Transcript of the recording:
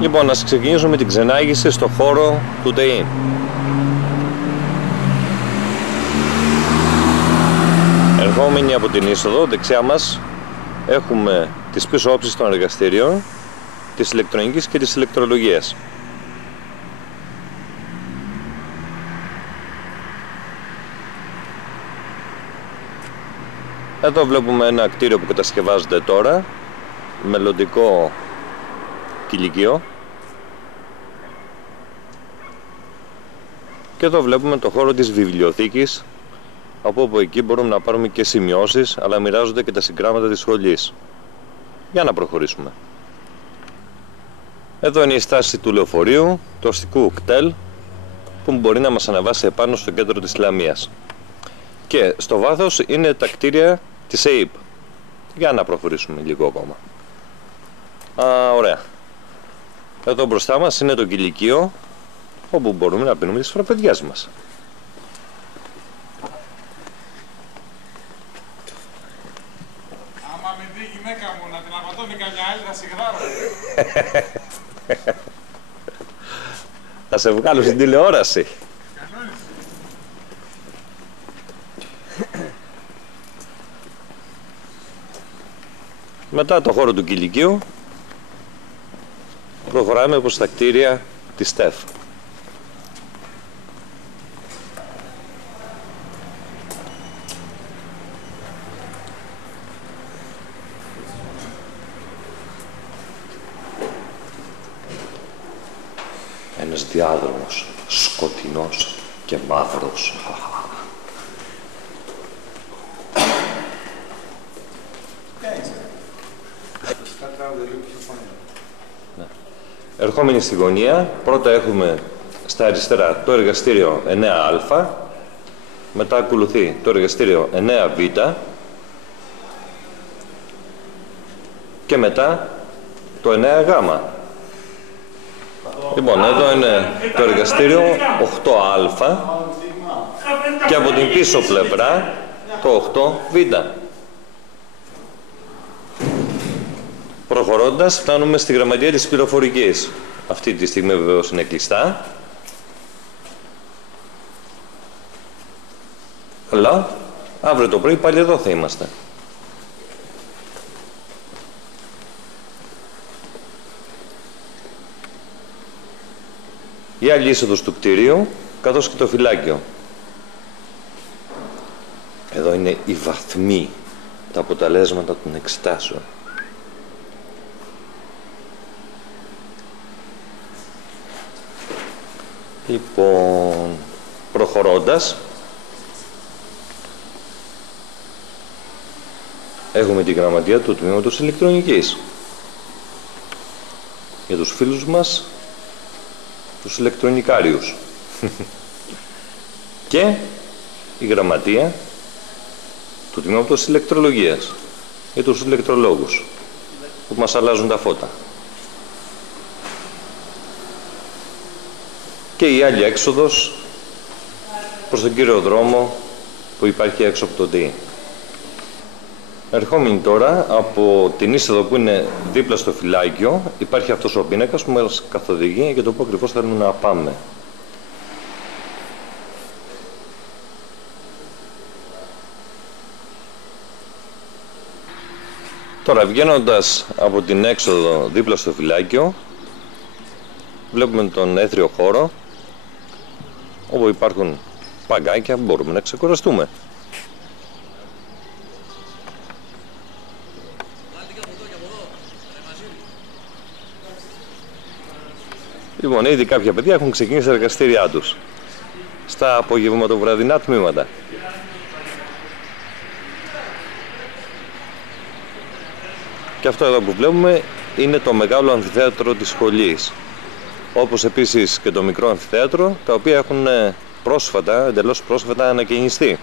Λοιπόν, ας ξεκινήσουμε με την ξενάγηση στο χώρο του ΤΕΙ. Ερχόμενοι από την είσοδο, δεξιά μας έχουμε τις πίσω όψεις των εργαστηρίων, της ηλεκτρονικής και της ηλεκτρολογίας. Εδώ βλέπουμε ένα κτίριο που κατασκευάζεται τώρα, μελλοντικό κηλικείο. Και εδώ βλέπουμε το χώρο της βιβλιοθήκης, από όπου εκεί μπορούμε να πάρουμε και σημειώσεις, αλλά μοιράζονται και τα συγγράμματα της σχολής. Για να προχωρήσουμε. Εδώ είναι η στάση του λεωφορείου, του αστικού κτέλ, που μπορεί να μας αναβάσει επάνω στο κέντρο της Λαμίας. Και στο βάθος είναι τα κτίρια της ΕΙΠ. Για να προχωρήσουμε λίγο ακόμα. Ωραία. Εδώ μπροστά μας είναι το κηλικείο, όπου μπορούμε να πίνουμε τις φραπεδιές μας. Άμα με δει η γυναίκα μου να την απατώνει καμιά άλλη θα σιγράρω. Θα σε βγάλω στην τηλεόραση. Μετά το χώρο του κηλικείου προχωράμε προς τα κτίρια της ΤΕΦ. Ένας διάδρομος σκοτεινός και μαύρος. Ερχόμενοι στη γωνία, πρώτα έχουμε στα αριστερά το εργαστήριο 9α, μετά ακολουθεί το εργαστήριο 9β και μετά το 9γ. Λοιπόν, εδώ είναι το εργαστήριο 8α και από την πίσω πλευρά το 8β. Προχωρώντας, φτάνουμε στη γραμματεία της πληροφορικής. Αυτή τη στιγμή βεβαίως είναι κλειστά. Αλλά αύριο το πρωί πάλι εδώ θα είμαστε. Η άλλη είσοδος του κτηρίου, καθώς και το φυλάκιο. Εδώ είναι οι βαθμοί, τα αποτελέσματα των εξετάσεων. Λοιπόν, προχωρώντας, έχουμε την γραμματεία του τμήματος ηλεκτρονικής. Για τους φίλους μας, τους ηλεκτρονικάριους. Και η γραμματεία του τμήματος ηλεκτρολογίας. Για τους ηλεκτρολόγους, που μας αλλάζουν τα φώτα. Και η άλλη έξοδος προς τον κύριο δρόμο που υπάρχει έξω από το ΤΕΙ. Ερχόμενοι τώρα από την είσοδο που είναι δίπλα στο φυλάκιο, υπάρχει αυτός ο πίνακας που μας καθοδηγεί για το που ακριβώς θέλουμε να πάμε. Τώρα, βγαίνοντας από την έξοδο δίπλα στο φυλάκιο, βλέπουμε τον έθριο χώρο, όπου υπάρχουν παγκάκια που μπορούμε να ξεκουραστούμε. Λοιπόν, ήδη κάποια παιδιά έχουν ξεκινήσει τα εργαστήριά τους στα απογευματοβραδινά τμήματα. Και αυτό εδώ που βλέπουμε είναι το μεγάλο αμφιθέατρο της σχολής, όπως επίσης και το μικρό αμφιθέατρο, τα οποία έχουν πρόσφατα, εντελώς πρόσφατα ανακαινιστεί.